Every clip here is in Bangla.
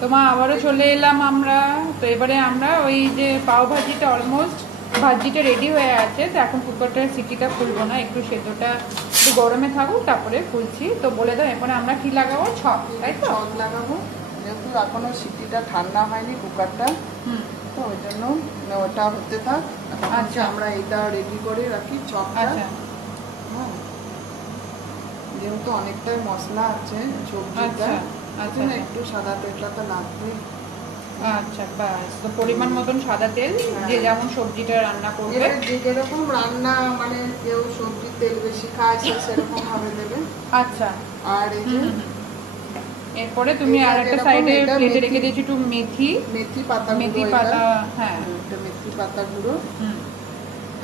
তো মা আবারও চলে এলাম আমরা। তো এবারে আমরা ওই যে পাও ভাজিটা অলমোস্ট ভাজিটা রেডি হয়ে আছে। তো এখন কুকারটার সিটিটা খুলবো না, একটু সেদ্ধটা একটু গরমে থাকুক তারপরে খুলছি। তো বলে দাও এরপরে আমরা কি লাগাবো? ছক, তাই তো? ছক লাগাবো, যেহেতু এখনো সিটিটা ঠান্ডা হয়নি কুকারটা, তো ওই জন্য ওটা হতে থাক। আচ্ছা, আমরা এটা রেডি করে রাখি ছকটা। আচ্ছা, হ্যাঁ, যেহেতু অনেকটাই মশলা আছে সবজিটা, আচ্ছা, একটু সাদা তেলটা তো লাগবে। আচ্ছা বাস। তো পরিমাণ মতন সাদা তেল, যে যেমন সবজিটা রান্না করবে, যেরকম রান্না মানে কেউ সবজির তেল বেশি খায় সেরকম ভাবে দেবে। আচ্ছা। আর এই যে এরপরে তুমি আর একটা সাইডে প্লেটে রেখে দিয়েছো একটু মেথি পাতা, হ্যাঁ, এটা মেথি পাতা গুঁড়ো,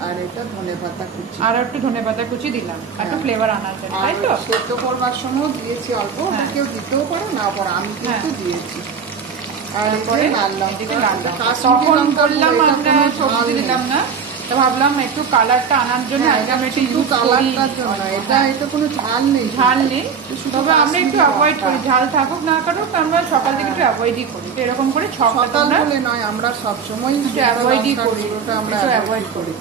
আর এটা ধনেপাতা কুচি, আর একটু ধনেপাতা কুচি দিলাম একটু ফ্লেভার আনার জন্য, তাই তো? সেদ্ধ করবার সময় দিয়েছি অল্প, কেউ দিতেও পারো না পারো, আমি কিন্তু দিয়েছি। আর এরপরে লাল লঙ্কা, তখন বললাম আমরা সবজি দিলাম না, তো ভাবলাম একটু কালারটা আনার জন্য কালারটার জন্য। এটা কোনো ঝাল নেই, তবে আমরা একটু অ্যাভয়েড করি, ঝাল থাকুক না থাকুক আমরা সকাল থেকে একটু অ্যাভয়েডই করি। তো এরকম করে সকাল বলে নয়, আমরা সবসময় অ্যাভয়েডই করি, আমরা অ্যাভয়েড করি।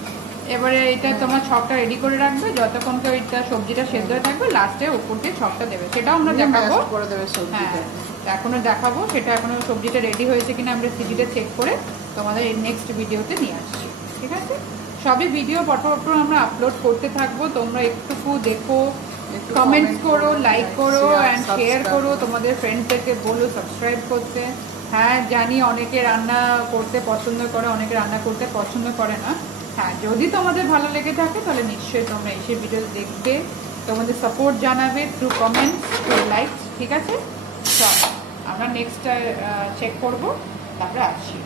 এবারে এটা তোমার ছকটা রেডি করে রাখবে, যতক্ষণ তো ওইটা সবজিটা সেদ্ধ হয়ে থাকবে লাস্টে উপর দিয়ে ছকটা দেবে, সেটাও আমরা দেখাবো। করে দেবে সবজিটা, এখনো দেখাবো সেটা, এখনো সবজিটা রেডি হয়েছে কিনা আমরা সিটিটা চেক করে তোমাদের নেক্সট ভিডিওতে নিয়ে আসছি, ঠিক আছে? সবই ভিডিও পরপর আমরা আপলোড করতে থাকবো, তোমরা একটুকু দেখো, কমেন্টস করো, লাইক করো অ্যান্ড শেয়ার করো, তোমাদের ফ্রেন্ডসদেরকে বলো সাবস্ক্রাইব করতে। হ্যাঁ জানি অনেকে রান্না করতে পছন্দ করে, অনেকে রান্না করতে পছন্দ করে না। হ্যাঁ, যদি তোমাদের ভালো লেগে থাকে তাহলে নিশ্চয়ই তোমরা এসে ভিডিও দেখবে, তোমাদের সাপোর্ট জানাবে থ্রু কমেন্টস, থ্রু লাইকস, ঠিক আছে? চল আমরা নেক্সট চেক করবো, তারপরে আসছি।